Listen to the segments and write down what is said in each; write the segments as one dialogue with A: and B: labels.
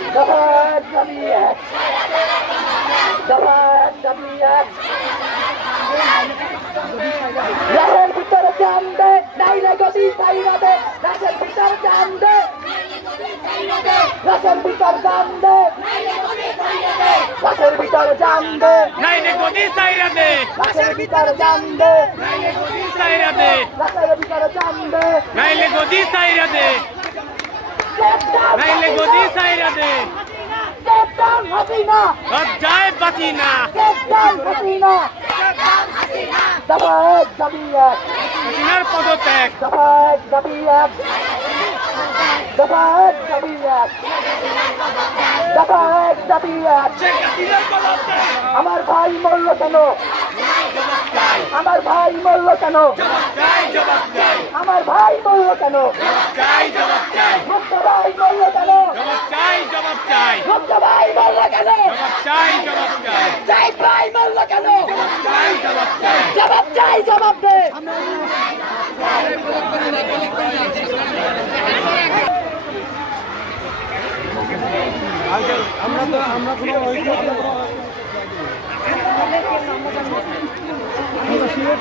A: এক দফাত দাবি এক রাসের ভিতরে জানবে নাইলে গদি চাইরাবে রাসের ভিতরে জানবে রাসের ভিতরে জানবে রাসের ভিতরে জানবে
B: নাইলে গদি সাইরা দে
A: রাসের ভিতরে জানবে
B: নাইলে গদি সাইরা দে
A: রাসের ভিতরে জানবে
B: নাইলে গদি সাইরা দে নাইলে গদি সাইরা দে
A: ক্যাপ্টেন হাসিনা
B: লজ্জায় বাঁচি না।
A: ক্যাপ্টেন হাসিনা দফা এক দাবি এক
B: হাসিনার পদত্যাগ।
A: দফা এক দাবি এক দফা এক দাবি এক দফা এক দাবি এক আমার ভাই মরল কেন? আমার ভাই মরল কেন?
B: চাই জবাব চাই।
A: আমার ভাই মরল কেন?
B: চাই জবাব চাই।
A: মুক্ত ভাই মরল কেন?
B: জবাব চাই জবাব চাই।
A: মুক্ত ভাই মরল কেন?
B: চাই জবাব চাই।
A: চাই ভাই মরল কেন?
B: জবাব চাই
A: জবাব দে।
C: আমার কাছে আমার ছাত্রদের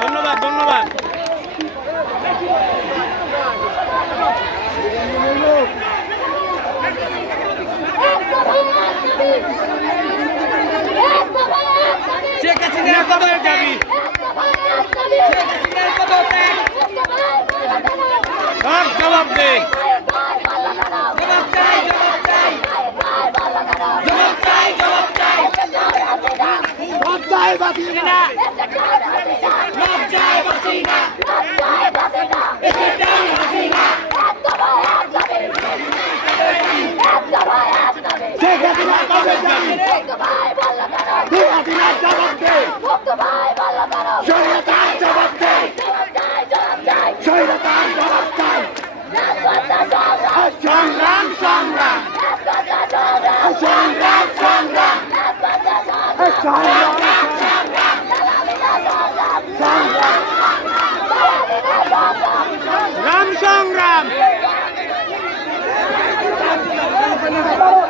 B: ধন্যবাদ ধন্যবাদ। শেখ হাসিনার কবরের দাবি সব জবাব দে
A: লজ্জায় বাঁচি না
B: লজ্জায় বাঁচি না
A: শেখ হাসিনা কবে যাবি শেখ হাসিনা জবাব দে। জবাব দে।
B: Thank
A: you.